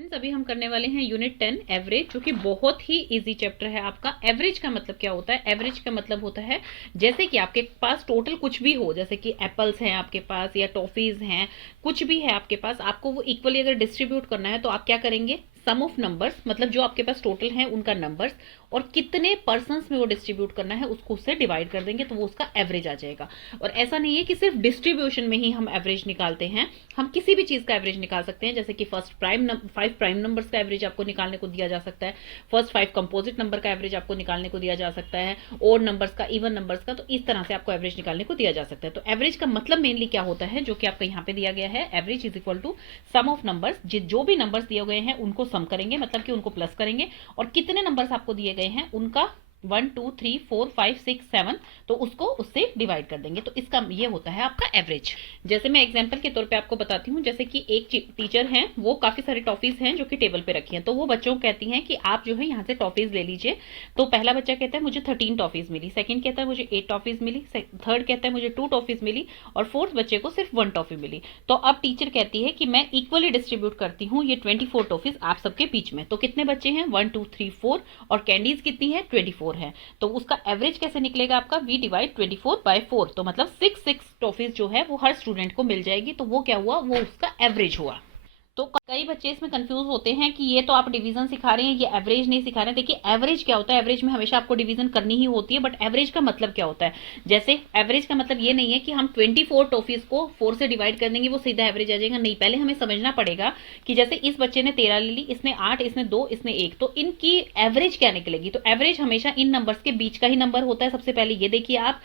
Students अभी हम करने वाले हैं यूनिट 10 एवरेज, जो कि बहुत ही इजी चैप्टर है आपका। एवरेज का मतलब क्या होता है? एवरेज का मतलब होता है जैसे कि आपके पास टोटल कुछ भी हो, जैसे कि एप्पल्स हैं आपके पास या टॉफीज हैं, कुछ भी है आपके पास, आपको वो इक्वली अगर डिस्ट्रीब्यूट करना है तो आप क्या करेंगे? सम ऑफ नंबर्स, मतलब जो आपके पास टोटल है उनका नंबर्स और कितने पर्सन्स में वो डिस्ट्रीब्यूट करना है उसको उससे डिवाइड कर देंगे तो वो उसका एवरेज आ जाएगा। और ऐसा नहीं है कि सिर्फ डिस्ट्रीब्यूशन में ही हम एवरेज निकालते हैं, हम किसी भी चीज का एवरेज निकाल सकते हैं। जैसे कि फर्स्ट प्राइम 5 प्राइम नंबर्स का एवरेज आपको निकालने को दिया जा सकता है, फर्स्ट 5 कंपोजिट नंबर का एवरेज आपको निकालने को दिया जा सकता है, और नंबर्स का, इवन नंबर्स का। तो इस तरह से आपको एवरेज निकालने को दिया जा सकता है। तो एवरेज का मतलब मेनली क्या होता है, जो कि आपको यहाँ पे दिया गया है, average is equal to sum of numbers. जो भी नंबर्स दिए गए हैं उनको सम करेंगे, मतलब कि उनको प्लस करेंगे, और कितने नंबर्स आपको दिए गए हैं उनका 1 2 3 4 5 6 7 तो उसको उससे डिवाइड कर देंगे। तो इसका ये होता है आपका एवरेज। जैसे मैं एग्जांपल के तौर पे आपको बताती हूँ, जैसे कि एक टीचर हैं, वो काफी सारी टॉफीज हैं जो कि टेबल पे रखी हैं, तो वो बच्चों को कहती हैं कि आप जो है यहाँ से टॉफीज ले लीजिए। तो पहला बच्चा कहता है मुझे 13 टॉफीज मिली, सेकंड कहता है मुझे 8 टॉफीज मिली, थर्ड कहता है मुझे 2 टॉफीज मिली, और फोर्थ बच्चे को सिर्फ 1 टॉफी मिली। तो अब टीचर कहती है कि मैं इक्वली डिस्ट्रीब्यूट करती हूँ ये 24 टॉफीज आप सबके बीच में। तो कितने बच्चे हैं? 1 2 3 4, और कैंडीज कितनी है? 24 है। तो उसका एवरेज कैसे निकलेगा आपका? वी डिवाइड 24/4, तो मतलब 6 टॉफीज जो है वो हर स्टूडेंट को मिल जाएगी। तो वो क्या हुआ? वो उसका एवरेज हुआ। तो कई बच्चे इसमें कंफ्यूज होते हैं कि ये तो आप डिवीजन सिखा रहे हैं, ये एवरेज नहीं सिखा रहे हैं। देखिए एवरेज क्या होता है, एवरेज में हमेशा आपको डिवीजन करनी ही होती है, बट एवरेज का मतलब क्या होता है? जैसे एवरेज का मतलब ये नहीं है कि हम 24 टॉफीज को 4 से डिवाइड कर देंगे वो सीधा एवरेज आ जाएगा, नहीं। पहले हमें समझना पड़ेगा कि जैसे इस बच्चे ने 13 ले ली, इसने 8, इसने 2, इसने 1, तो इनकी एवरेज क्या निकलेगी? तो एवरेज हमेशा इन नंबर्स के बीच का ही नंबर होता है। सबसे पहले ये देखिए, आप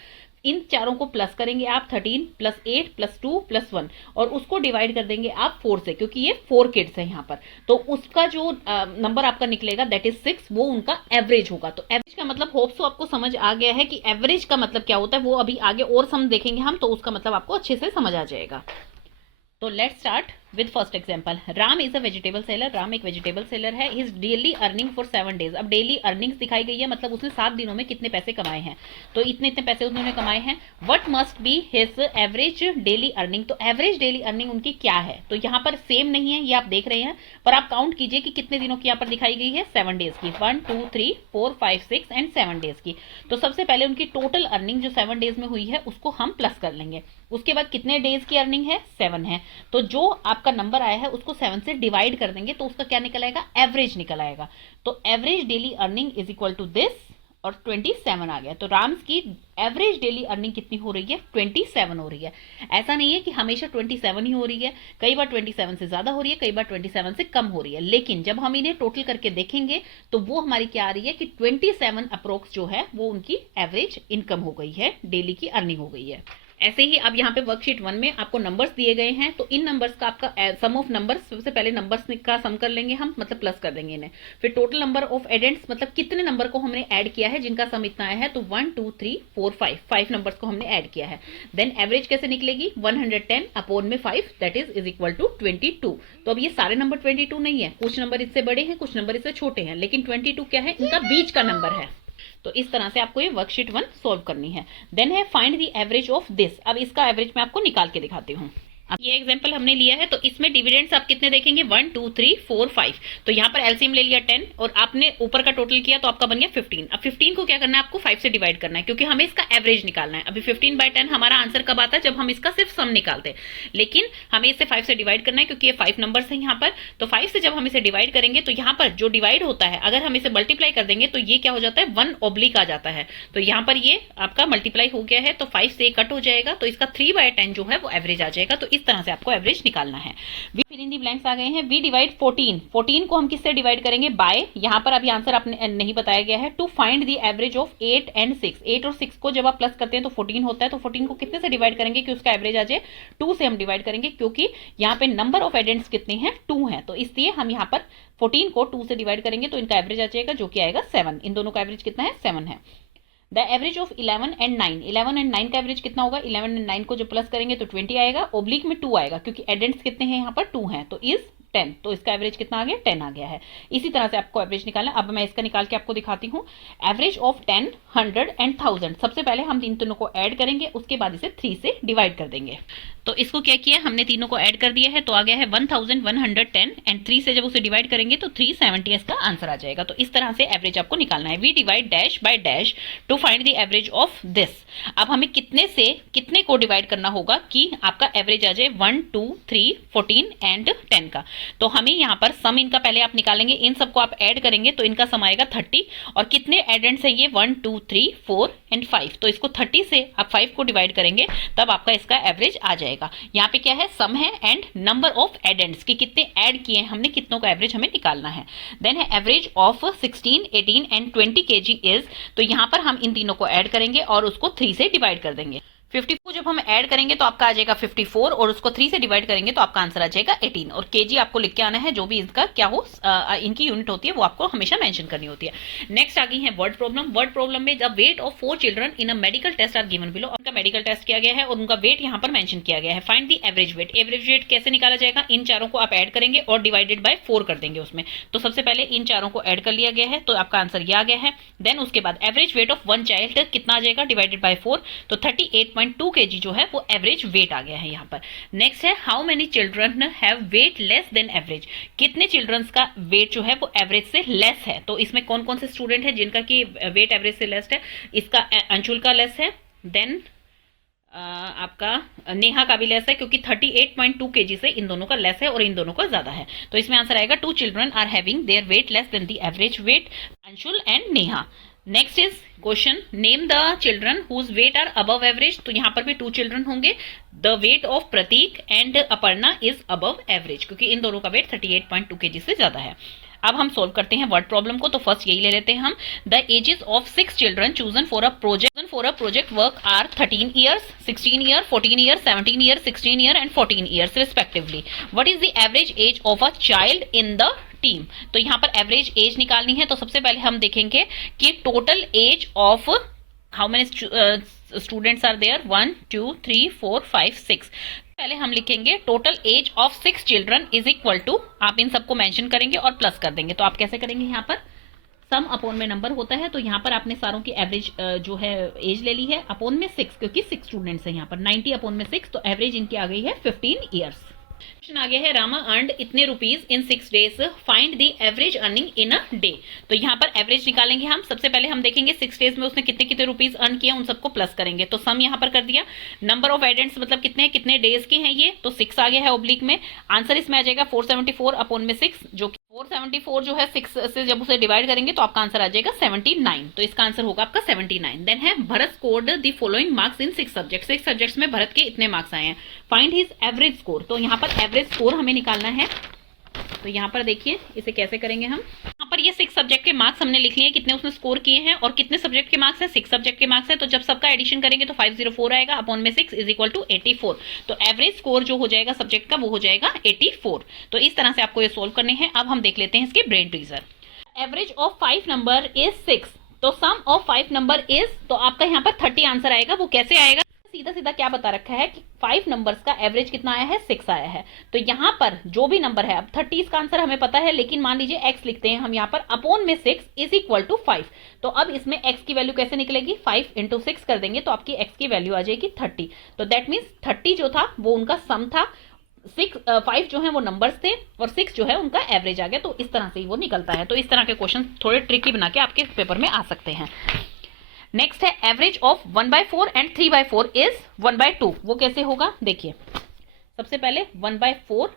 इन चारों को प्लस करेंगे आप, 13 प्लस 8 प्लस 2 प्लस 1, और उसको डिवाइड कर देंगे आप 4 से, क्योंकि ये 4 किड्स है यहाँ पर। तो उसका जो नंबर आपका निकलेगा दैट इज 6, वो उनका एवरेज होगा। तो एवरेज का मतलब होप्स आपको समझ आ गया है कि एवरेज का मतलब क्या होता है। वो अभी आगे और सम देखेंगे हम, तो उसका मतलब आपको अच्छे से समझ आ जाएगा। तो let's start with first example. Ram is a vegetable seller. Ram एक वेजिटेबल सेलर है। His daily earning for 7 days. अब डेली अर्निंग्स दिखाई गई है, मतलब उसने 7 दिनों में कितने पैसे कमाए हैं। तो इतने इतने पैसे उन्होंने कमाए हैं। What must be his average daily earning. तो एवरेज डेली अर्निंग उनकी क्या है? तो यहाँ पर सेम नहीं है, ये आप देख रहे हैं, पर आप काउंट कीजिए कि कितने दिनों की यहाँ पर दिखाई गई है, 7 डेज की। 1 2 3 4 5 6 एंड 7 डेज की। तो सबसे पहले उनकी टोटल अर्निंग जो 7 डेज में हुई है उसको हम प्लस कर लेंगे। उसके बाद कितने डेज की अर्निंग है? 7 है। तो जो आपका नंबर आया है उसको 7 से डिवाइड कर देंगे, तो उसका क्या निकल आएगा? एवरेज निकल आएगा। तो average daily earning is equal to this, और 27 आ गया। तो राम्स की एवरेज डेली अर्निंग कितनी हो रही है? 27 हो रही है। ऐसा नहीं है कि हमेशा 27 ही हो रही है, कई बार 27 से ज्यादा हो रही है, कई बार 27 से कम हो रही है, लेकिन जब हम इन्हें टोटल करके देखेंगे तो वो हमारी क्या आ रही है कि 27 अप्रोक्स जो है वो उनकी एवरेज इनकम हो गई है, डेली की अर्निंग हो गई है। ऐसे ही अब यहाँ पे वर्कशीट 1 में आपको नंबर्स दिए गए हैं, तो इन नंबर्स का आपका सम ऑफ नंबर्स, सबसे पहले नंबर्स का सम कर लेंगे हम, मतलब प्लस कर देंगे इन्हें। फिर टोटल नंबर ऑफ एडेंट्स, मतलब कितने नंबर को हमने ऐड किया है जिनका सम इतना आया है, तो 1 2 3 4 5 नंबर्स को हमने ऐड किया है। देन एवरेज कैसे निकलेगी? 110 अपॉन में 5 दैट इज इक्वल टू 22। तो अब ये सारे नंबर 22 नहीं है, कुछ नंबर इससे बड़े हैं, कुछ नंबर इससे छोटे हैं, लेकिन 22 क्या है? इनका बीच का नंबर है। तो इस तरह से आपको ये वर्कशीट 1 सॉल्व करनी है। देन है find the average of this. अब इसका एवरेज मैं आपको निकाल के दिखाती हूँ। अब ये एग्जांपल हमने लिया है, तो इसमें डिविडेंड्स आप कितने देखेंगे? 1 2 3 4 5। तो यहाँ पर एलसीएम ले लिया 10, और आपने ऊपर का टोटल किया तो आपका बन गया 15। अब 15 को क्या करना है? आपको 5 से डिवाइड करना है, क्योंकि हमें इसका एवरेज निकालना है। अभी 15/10 हमारा आंसर कब आता है? जब हम इसका सिर्फ सम निकालते हैं, लेकिन हमें इसे 5 से डिवाइड करना है, क्योंकि ये 5 नंबर्स हैं यहाँ पर। तो 5 से जब हम इसे डिवाइड करेंगे तो यहाँ पर जो डिवाइड होता है, अगर हम इसे मल्टीप्लाई कर देंगे तो ये क्या हो जाता है? 1 ऑब्लिक आ जाता है। तो यहाँ पर ये आपका मल्टीप्लाई हो गया है, तो 5 से कट हो जाएगा, तो इसका 3/10 जो है वो एवरेज आ जाएगा। तो इस तरह से आपको एवरेज निकालना है। We fill in the blanks आ गए हैं। वी डिवाइड 14 को हम किससे डिवाइड करेंगे? बाय। यहाँ पर अभी आंसर आपने नहीं बताया गया है। To find the average of 8 and 6। 8 और 6 को जब आप प्लस करते हैं तो 14 होता है। तो 14 को कितने से डिवाइड करेंगे कि उसका एवरेज आ जाए? 2 से हम डिवाइड करेंगे, क्योंकि यहाँ पे नंबर ऑफ एडेंट्स कितने हैं? 2 हैं। तो इसलिए हम यहाँ पर 14 को 2 से डिवाइड करेंगे तो इनका एवरेज आ जाएगा, जो कि आएगा 7। इन दोनों का एवरेज कितना है? 7 है। The average of 11 and 9। 11 and 9 का एवरेज कितना होगा? 11 एंड 9 को जब प्लस करेंगे तो 20 आएगा, ओब्लिक में 2 आएगा, क्योंकि एडेंट्स कितने हैं यहाँ पर? 2 हैं, तो इज 10। तो इसका एवरेज कितना आ गया? 10 आ गया है। इसी तरह से आपको एवरेज निकालना है। अब मैं इसका निकाल के आपको दिखाती हूँ। Average of 10, 100 and 1000। सबसे पहले हम इन तीनों को ऐड करेंगे, उसके बाद इसे 3 से डिवाइड कर देंगे। तो इसको क्या किया, हमने तीनों को ऐड कर दिया है, तो आ गया है 1110 एंड 3 से जब उसे डिवाइड करेंगे तो 370 इसका आंसर आ जाएगा। तो इस तरह से एवरेज आपको निकालना है। We divide dash by dash to find the average of this. अब हमें कितने से कितने को डिवाइड करना होगा कि आपका एवरेज आ जाए 1, 2, 3, 14 एंड 10 का। तो हमें यहाँ पर सम इनका पहले आप निकालेंगे, इन सबको आप ऐड करेंगे तो इनका सम आएगा 30। और कितने एडेंट्स है ये 1, 2, 3, 4 एंड 5। तो इसको 30 से आप 5 को डिवाइड करेंगे तब आपका इसका एवरेज आ जाएगा। यहाँ पे क्या है, सम है एंड नंबर ऑफ एडेंट्स कि कितने ऐड किए हैं हमने, कितनों का एवरेज हमें निकालना है। देन है average of 16, 18 and 20 kg is. तो यहाँ पर हम इन तीनों को ऐड करेंगे और उसको 3 से डिवाइड कर देंगे। 54 को जब हम ऐड करेंगे तो आपका आ जाएगा 54 और उसको 3 से डिवाइड करेंगे तो आपका आंसर आ जाएगा 18। और केजी आपको लिख के आना है, जो भी इसका क्या हो इनकी यूनिट होती है वो आपको हमेशा मेंशन करनी होती है। नेक्स्ट आ गई है वर्ड प्रॉब्लम। वर्ड प्रॉब्लम में the weight of 4 children in a medical test are given below. उनका मेडिकल टेस्ट किया गया है और उनका वेट यहाँ पर मेंशन किया गया है। Find the average wait. Average weight कैसे निकाला जाएगा, इन चारों को आप ऐड करेंगे और डिवाइडेड बाय 4 कर देंगे उसमें। तो सबसे पहले इन चारों को ऐड कर लिया गया है तो आपका आंसर ये आ गया है। देन उसके बाद एवरेज वेट ऑफ 1 चाइल्ड कितना आ जाएगा, डिवाइडेड बाय 4। तो 38.2 kg जो है वो एवरेज वेट आ गया है यहाँ पर। नेक्स्ट है how many children have wait less then average. कितने चिल्ड्रंस का वेट जो है वो एवरेज से लेस है। तो इसमें कौन कौन से स्टूडेंट है जिनका की वेट एवरेज से लेस है। इसका अंशुल का लेस है, देन आपका नेहा का भी लेस है क्योंकि 38.2 kg से इन दोनों का लेस है और इन दोनों का ज्यादा है। तो इसमें आंसर आएगा 2 children are having their weight less than the average weight, Anshul and Neha. Next is question name the children whose weight are above average. तो यहाँ पर भी 2 चिल्ड्रन होंगे। The weight of Prateek and Aparna is above average क्योंकि इन दोनों का वेट 38.2 kg से ज्यादा है। अब हम सोल्व करते हैं वर्ड प्रॉब्लम को। तो फर्स्ट यही ले लेते हैं हम। The ages of 6 children chosen for a project work are 13 years, 16 year, 14 year, 17 year, 16 year and 14 years respectively. What is the average age of a child in the team. तो यहाँ पर एवरेज एज निकालनी है। तो सबसे पहले हम देखेंगे कि total age of how many students are there, 1, 2, 3, 4, 5, 6। पहले हम लिखेंगे total age of 6 children is equal to, आप इन सबको मेंशन करेंगे और प्लस कर देंगे। तो आप कैसे करेंगे, यहाँ पर सम अपोन में नंबर होता है। तो यहाँ पर आपने सारों की एवरेज जो है एज ले ली है, अपोन में 6 क्योंकि 6 स्टूडेंट्स हैं यहाँ पर। 90 अपोन में 6 तो एवरेज इनकी आ गई है 15 ईयर्स। क्वेश्चन आ गया है रामा अर्नड इतने rupees in 6 days, find the average earning in a day. तो यहाँ पर एवरेज निकालेंगे हम। सबसे पहले हम देखेंगे 6 डेज में उसने कितने कितने रुपीज अर्न किया, उन सबको प्लस करेंगे। तो सम यहाँ पर कर दिया। नंबर ऑफ एडेंट्स मतलब कितने डेज के हैं ये, तो 6 आ गया है ओब्लिक में। आंसर इसमें आ जाएगा 474 अपोन में 6, जो 474 जो है 6 से जब उसे डिवाइड करेंगे तो आपका आंसर आ जाएगा 79। तो इसका आंसर होगा आपका 79। देन है Bharat scored the following marks in 6 subject. 6 subjects में भरत के इतने मार्क्स आए हैं। Find his average score. तो यहाँ पर एवरेज स्कोर हमें निकालना है। तो यहाँ पर देखिए इसे कैसे करेंगे हम। यहाँ पर ये 6 सब्जेक्ट के मार्क्स हमने लिख लिए, कितने उसने स्कोर किए हैं और कितने सब्जेक्ट के मार्क्स हैं, 6 सब्जेक्ट के मार्क्स हैं। तो जब सबका एडिशन करेंगे तो 504 आएगा अपोन में 6 इज इक्वल टू 84। तो एवरेज स्कोर जो हो जाएगा सब्जेक्ट का वो हो जाएगा 84। तो इस तरह से आपको ये सोल्व करने हैं। अब हम देख लेते हैं इसके brain teaser. Average of 5 number is 6। तो सम ऑफ 5 नंबर इज, तो आपका यहाँ पर 30 आंसर आएगा। वो कैसे आएगा, सीधा सीधा क्या बता रखा है कि 5 नंबर्स का एवरेज कितना आया है, 6 आया है। तो यहाँ पर जो भी नंबर है, अब 30 का आंसर हमें पता है, लेकिन मान लीजिए x लिखते हैं हम यहाँ पर अपोन में 6 इज इक्वल टू 5। तो अब इसमें x की वैल्यू कैसे निकलेगी, 5 इंटू 6 कर देंगे तो आपकी x की वैल्यू आ जाएगी 30। तो दैट मीन्स 30 जो था वो उनका सम था, 5 जो है वो नंबर्स थे और 6 जो है उनका एवरेज आ गया। तो इस तरह से ही वो निकलता है। तो इस तरह के क्वेश्चन थोड़े ट्रिकी बना के आपके पेपर में आ सकते हैं। नेक्स्ट है एवरेज ऑफ 1/4 एंड 3/4 इज 1/2। वो कैसे होगा, देखिए सबसे पहले 1/4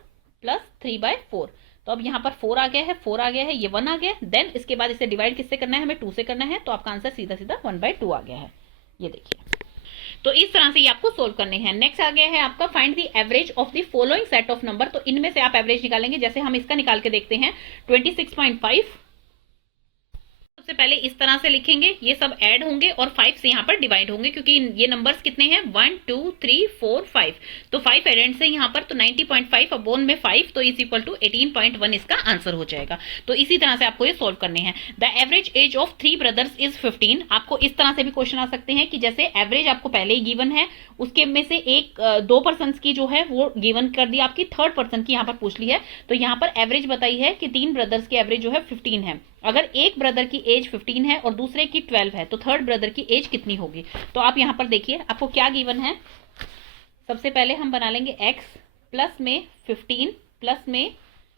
प्लस 3/4। तो अब यहाँ पर 4 आ गया है, 4 आ गया है, ये 1 आ गया। देन इसके बाद इसे डिवाइड किससे करना है, हमें 2 से करना है। तो आपका आंसर सीधा सीधा 1/2 आ गया है। ये देखिए, तो इस तरह से ये आपको सोल्व करने हैं। नेक्स्ट आ गया है आपका find the average of the following set of number. तो इनमें से आप एवरेज निकालेंगे। जैसे हम इसका निकाल के देखते हैं 26.5। सबसे पहले इस तरह से लिखेंगे, ये सब ऐड होंगे और 5 से यहाँ पर डिवाइड होंगे क्योंकि ये नंबर्स कितने हैं, 1, 2, 3, 4, 5। तो 5 एडेंट्स है यहाँ पर। तो 90.5 अपोन में 5 तो इज इक्वल टू 18.1 इसका आंसर हो जाएगा। तो इसी तरह से आपको ये सोल्व करने हैं। The average age of 3 brothers is 15। आपको इस तरह से भी क्वेश्चन आ सकते हैं कि जैसे एवरेज आपको पहले ही गिवन है, उसके में से 2 पर्सन की जो है वो गिवन कर दी, आपकी 3rd पर्सन की यहाँ पर पूछ ली है। तो यहाँ पर एवरेज बताई है कि 3 ब्रदर्स की एवरेज जो है 15 है। अगर एक ब्रदर की एज 15 है और दूसरे की 12 है तो 3rd ब्रदर की एज कितनी होगी। तो आप यहाँ पर देखिए आपको क्या गिवन है, सबसे पहले हम बना लेंगे x प्लस में 15 प्लस में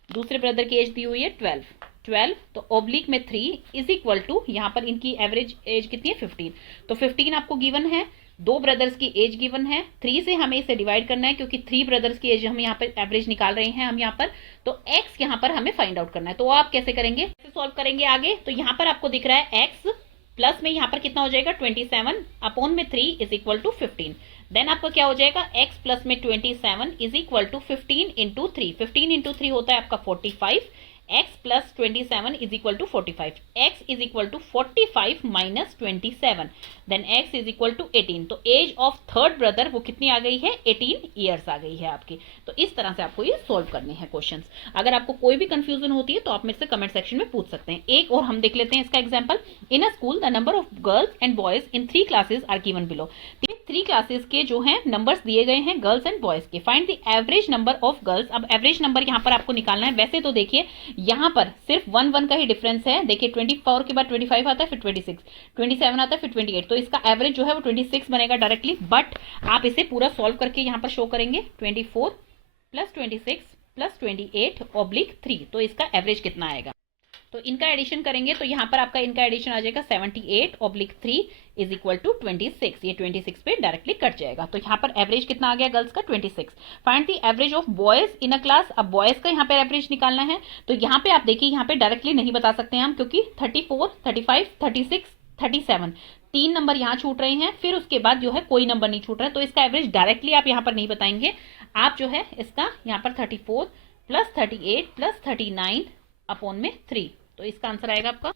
दूसरे ब्रदर की एज दी हुई है 12 तो ओब्लिक में 3 इज इक्वल टू, यहाँ पर इनकी एवरेज एज कितनी है 15, तो 15 आपको गिवन है, दो ब्रदर्स की एज गिवन है, 3 से हमें इसे डिवाइड करना है क्योंकि 3 ब्रदर्स की एज हम यहाँ पर एवरेज निकाल रहे हैं हम यहाँ पर, तो x यहाँ पर हमें फाइंड आउट करना है। तो आप कैसे करेंगे, कैसे सॉल्व करेंगे आगे, तो यहाँ पर आपको दिख रहा है x प्लस में यहाँ पर कितना हो जाएगा 27 अपॉन में 3 इज इक्वल टू 15, देन आपका क्या हो जाएगा x प्लस में 27 is equal to 15 into 3, 15 into 3 होता है आपका 45, x plus 27 is equal to 45, x is equal to 45 minus 27, then x is equal to 18, तो एज ऑफ थर्ड ब्रदर वो कितनी आ गई है 18 ईयर्स आ गई है आपकी। तो इस तरह से आपको ये सॉल्व करने हैं क्वेश्चंस। अगर आपको कोई भी कंफ्यूजन होती है तो आप मेरे से कमेंट सेक्शन में पूछ सकते हैं। एक और हम देख लेते हैं इसका example. In a school the number of girls and boys in 3 classes are given below, 3 classes के जो हैं नंबर्स दिए गए हैं गर्ल्स एंड बॉयज के, find the average number of girls. अब एवरेज नंबर यहाँ पर आपको निकालना है। वैसे तो देखिए यहाँ पर सिर्फ 1 का ही डिफरेंस है, देखिए 24 के बाद 25 आता है, फिर 26, 27 आता है, फिर 28, तो इसका एवरेज जो है वो 26 बनेगा डायरेक्टली, बट आप इसे पूरा सॉल्व करके यहाँ पर शो करेंगे 24 प्लस 26 प्लस 28 ऑब्लिक 3, तो इसका एवरेज कितना आएगा। तो इनका एडिशन करेंगे तो यहाँ पर आपका इनका एडिशन आ जाएगा 78 ऑब्लिक 3 इज इक्वल टू 26, ये 26 पे डायरेक्टली कट जाएगा। तो यहाँ पर एवरेज कितना आ गया गर्ल्स का 26। Find the average of boys in a class. अब बॉयज का यहाँ पे एवरेज निकालना है, तो यहाँ पे आप देखिए यहाँ पे डायरेक्टली नहीं बता सकते हैं हम, क्योंकि 34, 35, 36, 37 3 नंबर यहाँ छूट रहे हैं, फिर उसके बाद जो है कोई नंबर नहीं छूट रहा है, तो इसका एवरेज डायरेक्टली आप यहाँ पर नहीं बताएंगे। आप जो है इसका यहाँ पर 34 प्लस 38 प्लस 39 अपॉन में 3, तो इसका आंसर आएगा आपका।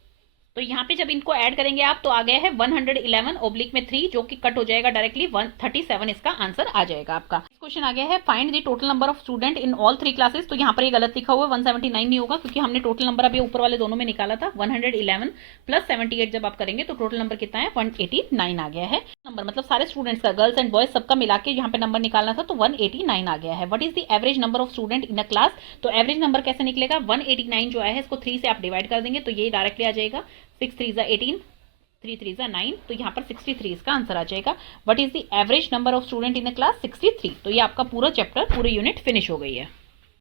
तो यहाँ पे जब इनको ऐड करेंगे आप तो आ गया है 111 ऑब्लिक में 3, जो कि कट हो जाएगा डायरेक्टली 137, इसका आंसर आ जाएगा आपका। क्वेश्चन आ गया है find the total number of student in all 3 classes. तो यहाँ पर ये गलत लिखा हुआ है, 179 नहीं होगा क्योंकि हमने टोटल नंबर अभी ऊपर वाले दोनों में निकाला था। 111 प्लस 78 जब आप करेंगे तो टोटल नंबर कितना है 189 आ गया है। नंबर मतलब सारे स्टूडेंट्स का, गर्ल्स एंड बॉयज सबका मिला के यहाँ पे नंबर निकालना था, तो 189 आ गया है। What is the average number of student in a class. तो एवरेज नंबर कैसे निकलेगा, 189 जो है इसको 3 से आप डिवाइड कर देंगे तो ये डायरेक्टली आ जाएगा 6 3 18, 3 3 9, तो यहाँ पर 63 इसका आंसर आ जाएगा। What is the average number of student in a class 63। तो ये आपका पूरा चैप्टर पूरी यूनिट फिनिश हो गई है।